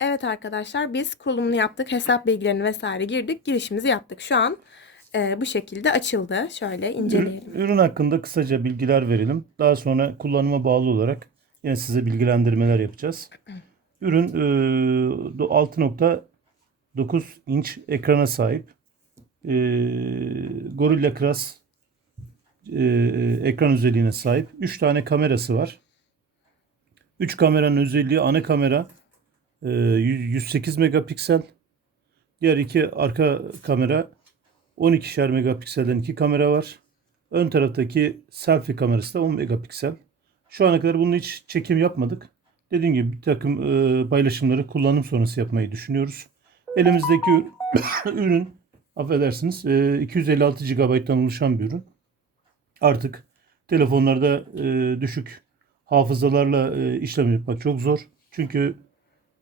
Evet arkadaşlar biz kurulumunu yaptık. Hesap bilgilerini vesaire girdik. Girişimizi yaptık. Şu an e, bu şekilde açıldı. Şöyle inceleyelim. Ürün, ürün hakkında kısaca bilgiler verelim. Daha sonra kullanıma bağlı olarak yine size bilgilendirmeler yapacağız. Ürün e, do- 6.9 inç ekrana sahip. E, Gorilla Glass e, ekran özelliğine sahip. 3 tane kamerası var. 3 kameranın özelliği ana kamera e, 108 megapiksel. Diğer iki arka kamera 12'şer megapikselden iki kamera var. Ön taraftaki selfie kamerası da 10 megapiksel. Şu ana kadar bunun hiç çekim yapmadık. Dediğim gibi bir takım e, paylaşımları kullanım sonrası yapmayı düşünüyoruz. Elimizdeki ür- ürün affedersiniz e, 256 GB'dan oluşan bir ürün. Artık telefonlarda e, düşük hafızalarla e, işlem yapmak çok zor. Çünkü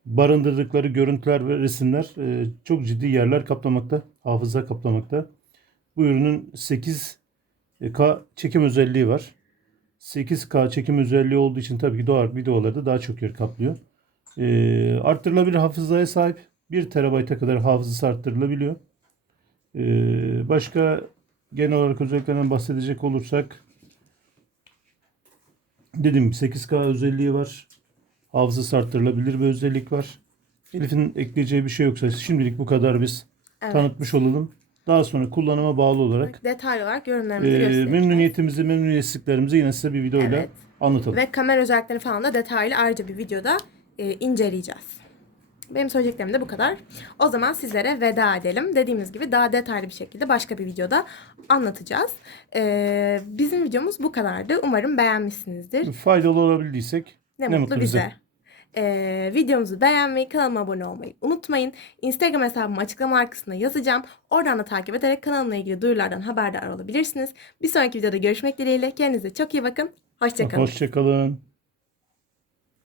barındırdıkları görüntüler ve resimler e, çok ciddi yerler kaplamakta, hafıza kaplamakta. Bu ürünün 8K çekim özelliği var. 8K çekim özelliği olduğu için tabii ki doğal videolarda daha çok yer kaplıyor. E, arttırılabilir hafızaya sahip. 1 TB'a kadar hafızası arttırılabiliyor. E, başka genel olarak özelliklerinden bahsedecek olursak dediğim gibi 8K özelliği var. Hafızası arttırılabilir bir özellik var. Elif'in ekleyeceği bir şey yoksa şimdilik bu kadar biz Evet. tanıtmış olalım. Daha sonra kullanıma bağlı olarak Detaylı olarak yorumlarımızı e, memnuniyetimizi, memnuniyetsizliklerimizi yine size bir videoyla Evet. anlatalım. Ve kamera özelliklerini falan da detaylı ayrıca bir videoda e, inceleyeceğiz. Benim söyleyeceklerim de bu kadar. O zaman sizlere veda edelim. Dediğimiz gibi daha detaylı bir şekilde başka bir videoda anlatacağız. E, bizim videomuz bu kadardı. Umarım beğenmişsinizdir. Faydalı olabildiysek Ne, ne, mutlu, bize. Ee, videomuzu beğenmeyi, kanalıma abone olmayı unutmayın. Instagram hesabımı açıklama kısmına yazacağım. Oradan da takip ederek kanalımla ilgili duyurulardan haberdar olabilirsiniz. Bir sonraki videoda görüşmek dileğiyle. Kendinize çok iyi bakın. Hoşçakalın. Hoşçakalın.